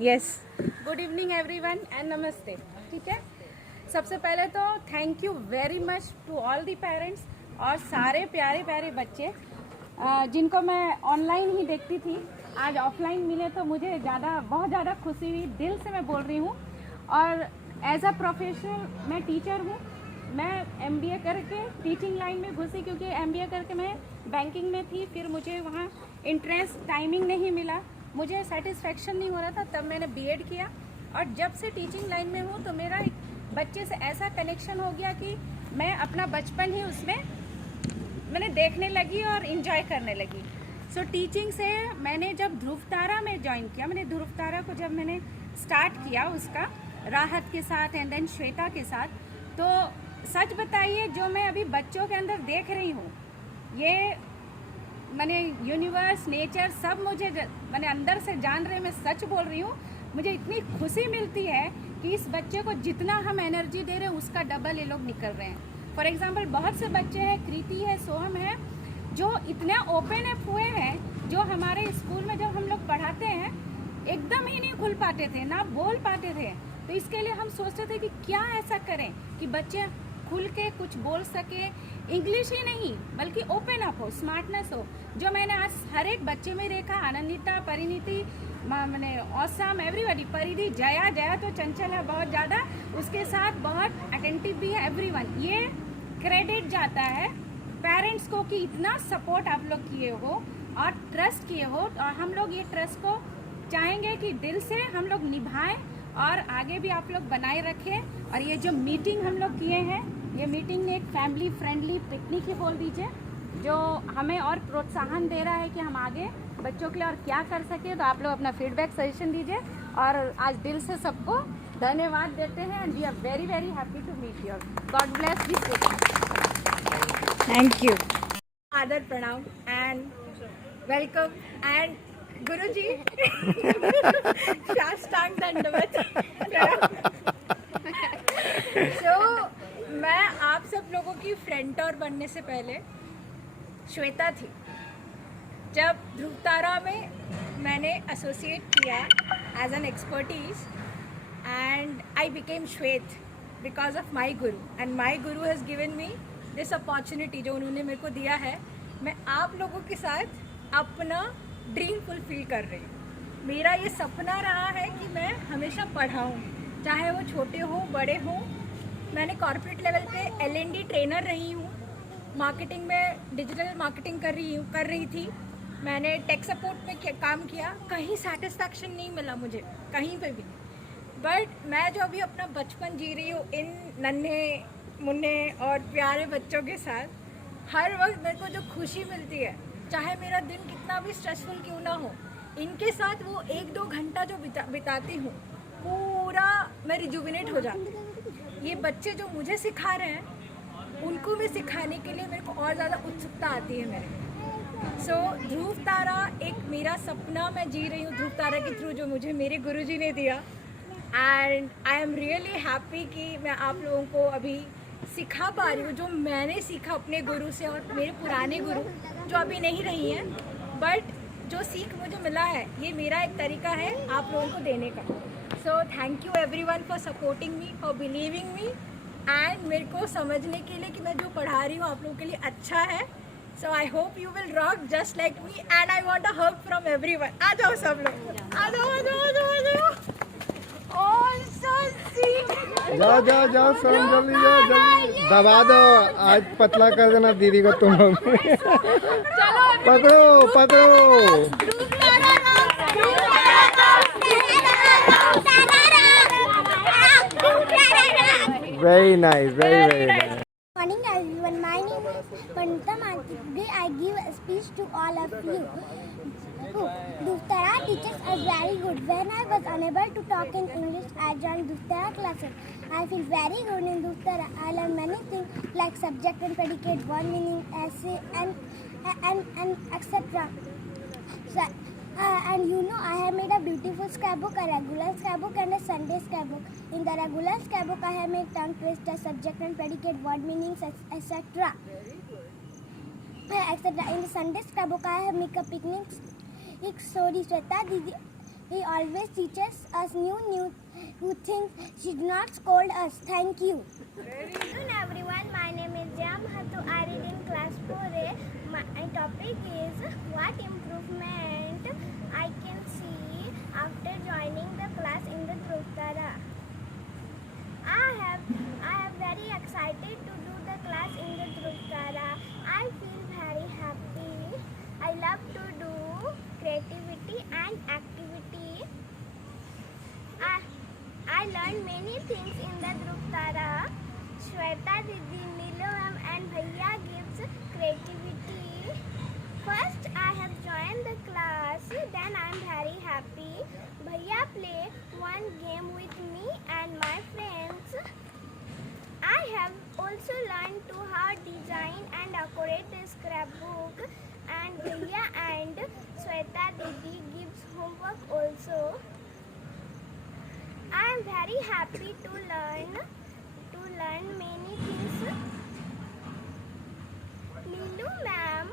Yes, good evening everyone and namaste. ठीक है, सबसे पहले तो thank you very much to all the parents और सारे प्यारे प्यारे बच्चे जिनको मैं ऑनलाइन ही देखती थी, आज ऑफलाइन मिले तो मुझे बहुत ज़्यादा खुशी हुई। दिल से मैं बोल रही हूँ। और एज अ प्रोफेशनल मैं टीचर हूँ। मैं MBA करके टीचिंग लाइन में घुसी, क्योंकि MBA करके मैं बैंकिंग में थी, फिर मुझे वहाँ इंट्रेंस टाइमिंग नहीं मिला, मुझे सेटिस्फेक्शन नहीं हो रहा था, तब मैंने B.Ed किया। और जब से टीचिंग लाइन में हूँ तो मेरा एक बच्चे से ऐसा कनेक्शन हो गया कि मैं अपना बचपन ही उसमें मैंने देखने लगी और इन्जॉय करने लगी। सो टीचिंग से मैंने जब ध्रुव तारा में ज्वाइन किया, मैंने ध्रुव तारा को जब मैंने स्टार्ट किया उसका राहत के साथ एंड देन श्वेता के साथ, तो सच बताइए जो मैं अभी बच्चों के अंदर देख रही हूँ, ये मैंने यूनिवर्स नेचर सब मुझे मैंने अंदर से जान रहे, मैं सच बोल रही हूँ। मुझे इतनी खुशी मिलती है कि इस बच्चे को जितना हम एनर्जी दे रहे हैं उसका डबल ये लोग निकल रहे हैं। फॉर एग्जांपल बहुत से बच्चे हैं, कृति है, सोहम है, जो इतने ओपन अप हुए हैं, जो हमारे स्कूल में जब हम लोग पढ़ाते हैं एकदम ही नहीं खुल पाते थे, ना बोल पाते थे। तो इसके लिए हम सोचते थे कि क्या ऐसा करें कि बच्चे खुल के कुछ बोल सके, इंग्लिश ही नहीं बल्कि ओपन अप हो, स्मार्टनेस हो। जो मैंने आज हर एक बच्चे में देखा, आनंदिता, परिणीति, मैंने औसम, एवरीबॉडी, परिधि, जया तो चंचल है बहुत ज़्यादा, उसके साथ बहुत अटेंटिव भी है एवरीवन। ये क्रेडिट जाता है पेरेंट्स को कि इतना सपोर्ट आप लोग किए हो और ट्रस्ट किए हो, और हम लोग ये ट्रस्ट को चाहेंगे कि दिल से हम लोग निभाएं और आगे भी आप लोग बनाए रखें। और ये जो मीटिंग हम लोग किए हैं, ये मीटिंग में एक फैमिली फ्रेंडली पिकनिक ही बोल दीजिए, जो हमें और प्रोत्साहन दे रहा है कि हम आगे बच्चों के लिए और क्या कर सके। तो आप लोग अपना फीडबैक सजेशन दीजिए, और आज दिल से सबको धन्यवाद देते हैं and we are very very happy to meet you. God bless this programme. Thank you. आदर प्रणाम एंड वेलकम एंड गुरुजी साष्टांग दंडवत प्रणाम। So, मैं आप सब लोगों की फ्रेंटर बनने से पहले श्वेता थी। जब ध्रुव तारा में मैंने एसोसिएट किया as an expertise and I became Shwet because of my guru, and my guru has given me this opportunity जो उन्होंने मेरे को दिया है। मैं आप लोगों के साथ अपना ड्रीम फुलफिल कर रही हूँ। मेरा ये सपना रहा है कि मैं हमेशा पढ़ाऊँ, चाहे वो छोटे हो बड़े हो। मैंने कॉर्पोरेट लेवल पे L&D ट्रेनर रही हूँ, मार्केटिंग में डिजिटल मार्केटिंग कर रही थी। मैंने टेक सपोर्ट में काम किया, कहीं सेटिस्फैक्शन नहीं मिला मुझे कहीं पे भी। बट मैं जो अभी अपना बचपन जी रही हूँ इन नन्हे मुन्ने और प्यारे बच्चों के साथ, हर वक्त मेरे को जो खुशी मिलती है, चाहे मेरा दिन कितना भी स्ट्रेसफुल क्यों ना हो, इनके साथ वो 1-2 घंटा जो बिताती हूँ, पूरा मैं रिजुविनेट हो जाती हूँ। ये बच्चे जो मुझे सिखा रहे हैं उनको भी सिखाने के लिए मेरे को और ज़्यादा उत्सुकता आती है मेरे। सो ध्रुव तारा एक मेरा सपना मैं जी रही हूँ ध्रुव तारा के थ्रू, जो मुझे मेरे गुरुजी ने दिया। And I am really happy कि मैं आप लोगों को अभी सिखा पा रही हूँ जो मैंने सीखा अपने गुरु से, और मेरे पुराने गुरु जो अभी नहीं रही हैं, बट जो सीख मुझे मिला है, ये मेरा एक तरीका है आप लोगों को देने का। So thank you everyone for supporting me, for believing मी, एंड मेरे को समझने के लिए कि मैं जो पढ़ा रही हूँ आप लोगों के लिए अच्छा है। So I hope you will rock just like me, and I want a hug from everyone. आ जाओ सब लोग, आ जाओ आ जाओ आ जाओ आ जाओ। जाओ जाओ जाओ सब जल्दी जाओ, जल्दी दबा दो, आज पतला कर देना दीदी को तुम लोग। पकड़ो पकड़ो। Very nice, very nice. Morning everyone, my name is Panita Manti. Today I give a speech to all of you. Duftara teaches us very good. When I was unable to talk in English, I joined Duftara classes. I feel very good in Duftara. I learn many things like subject and predicate, word meaning, essay, and etc. So, and you know, I have made a beautiful scrapbook, a regular scrapbook and a Sunday scrapbook. In the regular scrapbook, I have made tongue twister, subject and predicate, word meanings, etc. etc. In the Sunday scrapbook, I have make a picnic story. Shweta Didi, he always teaches us new things. She do not scold us. Thank you. Good afternoon, everyone. My name is Jam Hatu. I read in class 4A. My topic is what improvement I can see after joining the class in the Dhruv-Tara. I am very excited to do the class in the Dhruv-Tara. I feel very happy. I love to do creativity and activity. I learned many things in the Dhruv-Tara. Shweta Didi, Nilu ma'am and Bhaiya gives creativity. First, I have joined the class, then I am very happy. Bhaiya play one game with me and my friends. I have also learned to how design and decorate the scrapbook, and Bhaiya and Shweta Didi gives homework also. I am very happy to learn many things. Nilu ma'am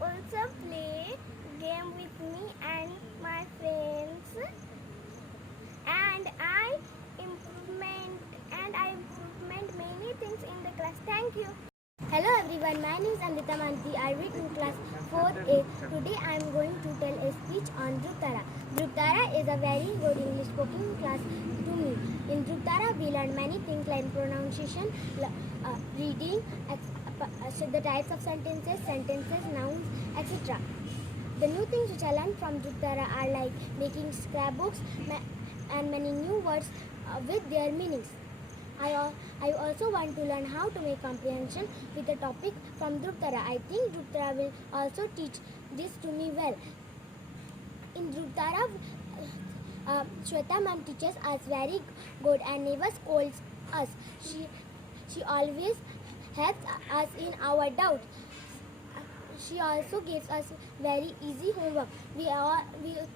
also play game with me and my friends, and I improvement many things in the class. Thank you. Hello everyone, my name is Amrita Manti. I read in class 4A. Today I am going to tell a speech on Dhruv-Tara. Dhruv-Tara is a very good English spoken class to me. In Dhruv-Tara we learn many things like pronunciation, reading, the types of sentences, nouns, etc. The new things which I learned from Dhruv-Tara are like making scrapbooks and many new words with their meanings. I also want to learn how to make comprehension with a topic from Dhruv-Tara. I think Dhruv-Tara will also teach this to me well. In Dhruv-Tara, Shweta ma'am teaches us very good and never scolds us. She always helps us in our doubts. She also gives us very easy homework. We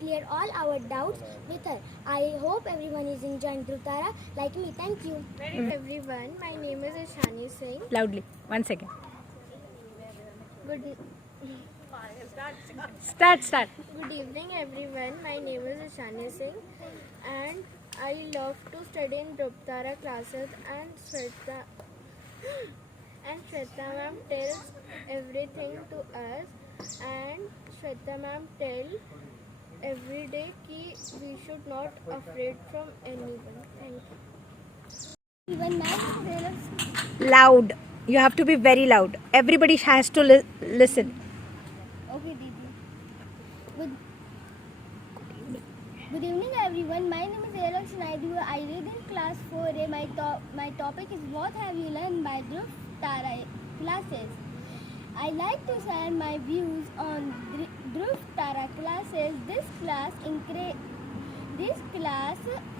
clear all our doubts with her. I hope everyone is enjoying Dhruv-Tara like me. Thank you. Everyone, my name is Ishani Singh. Loudly. 1 second. Good Start. Good evening, everyone. My name is Ishani Singh, and I love to study in Dhruv-Tara classes. And Shweta ma'am tells everything to us, and Shweta ma'am tell every day कि we should not afraid from anyone. Thank you. Even now, Loud. You have to be very loud. Everybody has to listen. okay, Didi. Good evening, everyone. My name is Alex Naidu. I read in class 4A. My topic is what have you learned by Dhruv-Tara classes. I like to share my views on Dhruv-Tara classes. This class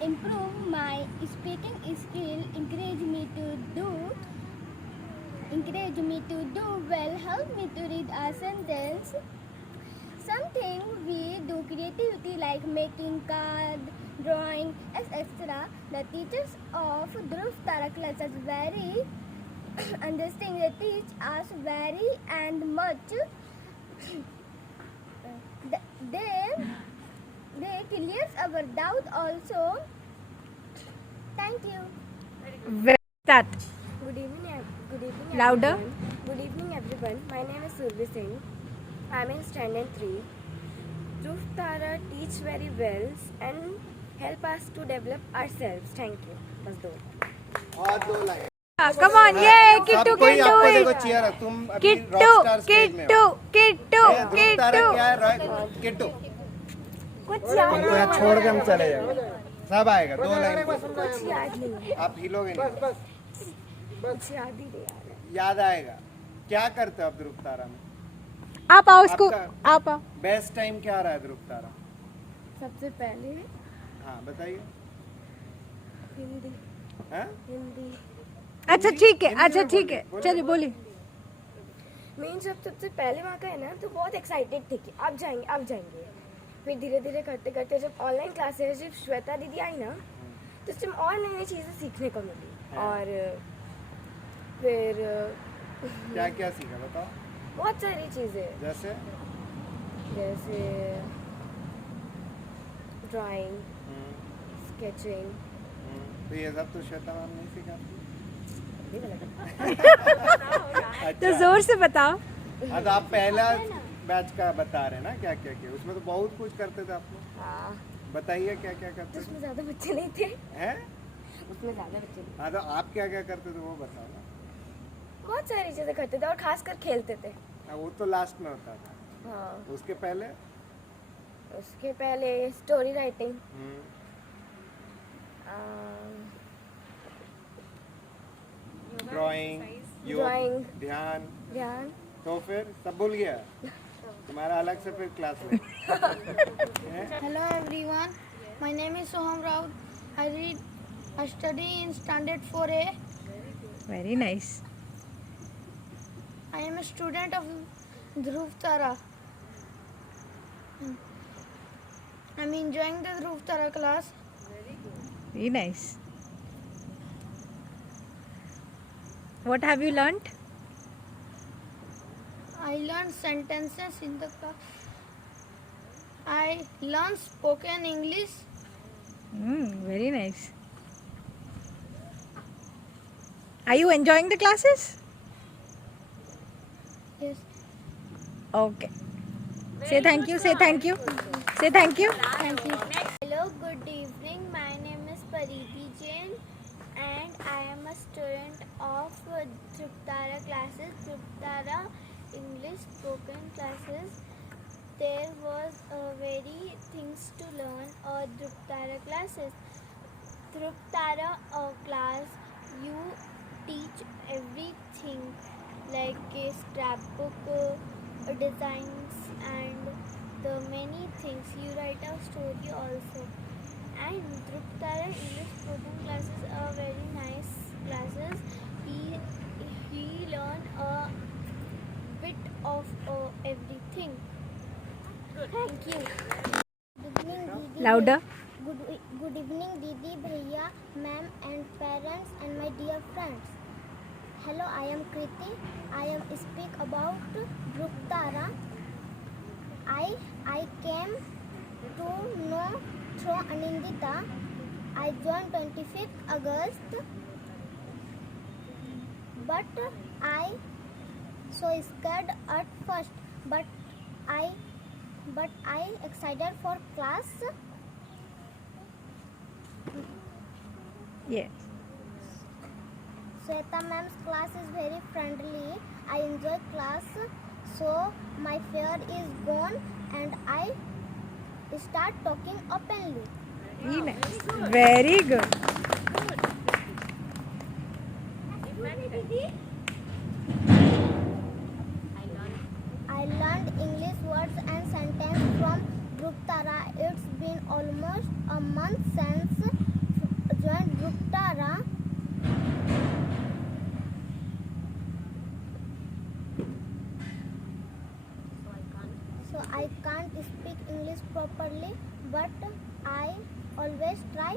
improve my speaking skill, encourage me to do well, help me to read a sentence. Something we do creativity like making card, drawing, etc. The teachers of Dhruv-Tara classes very understanding. They teach us very and much. They clears our doubt also. Thank you. Start. Good evening. Louder. Everyone. Good evening, everyone. My name is Survi Singh. I'm in standard 3. Dhruv-Tara teach very well and help us to develop ourselves. Thank you. बस दो. और 2 line Come on. Yay. Kittu सब कोई can do आपको it. देखो चीयर है तुम अभी रॉकस्टार स्टेज में हो Kittu. Dhruv-Tara क्या है किट्टू कुछ याद तुमको यहाँ छोड़ के हम चले जाएंगे सब आएगा 2 लाइन कुछ याद नहीं. आप हिलोगे नहीं कुछ याद ही नहीं आ रहा. याद आएगा क्या करते हो आप Dhruv-Tara में आप आओ उसको. आपका- आप आओ. बेस्ट टाइम क्या रहा है Dhruv-Tara सबसे पहले हाँ बताइए हिंदी. हाँ अच्छा ठीक है. चलिए बोलिए. मेन जब सबसे पहले वहाँ का है ना तो बहुत एक्साइटेड थे कि आप जाएंगे. फिर धीरे धीरे करते करते जब ऑनलाइन क्लासेस जब श्वेता दीदी आई ना तो उसमें और नई नई चीज़ें सीखने को मिली. और फिर क्या क्या सीखा बताओ बहुत सारी चीज़ें, जैसे जैसे ड्राइंग, स्केचिंग। तो ये सब तो श्वेता मैम नहीं सिखाती। तो जोर से बताओ। हाँ, तो आप पहला बैच का बता रहे हैं ना, क्या क्या किया उसमें? तो बहुत कुछ करते थे आप लोग, हाँ, बताइए क्या क्या तो करते उसमें ज़्यादा बच्चे नहीं थे, हैं? उसमें ज़्यादा बच्चे नहीं। हाँ, तो आप क्या क्या करते थे वो बताओ ना। बहुत सारी चीज़ें करते थे और खासकर खेलते थे। हाँ, वो तो लास्ट में होता था। हाँ, उसके पहले उसके पहले स्टोरी राइटिंग, ड्राइंग, योग, ड्राइंग, ध्यान। ध्यान। तो फिर सब भूल गया तुम्हारा, अलग से फिर क्लास में। Hello everyone, my name is Soham Raut. I study in standard 4A. Very nice. I am a student of Dhruv Tara. I'm enjoying the Dhruv Tara class. Very nice. What have you learnt? I learned sentences in the class. I learned spoken English. Very nice. Are you enjoying the classes? Yes. Okay. Say thank you. Say thank you. Say thank you. Thank you. Hello, good evening. My name is Pariti Jain and I am a student of Dhruv Tara classes, Dhruv Tara English spoken classes. There was very things to learn Dhruv Tara classes. Dhruv Tara class, you teach everything like a scrapbook, designs and the many things. You write a story also. And Dhruv Tara English spoken classes are very nice classes. He learned a bit of everything. Thank you. Good evening, Didi. Louder. Good evening, Didi, Bhaiya, ma'am, and parents, and my dear friends. Hello, I am Kriti. I am speak about Dhruv Tara. I came to know through Anindita. I joined 25th August, but I so scared at first, but I excited for class. Yes. Shweta ma'am's class is very friendly. I enjoy class, so my fear is gone and I start talking openly. Very nice. Very good. I learned English words and sentences from Dhruv Tara. It's been almost a month since joined Dhruv Tara. So I can't speak English properly, but I always try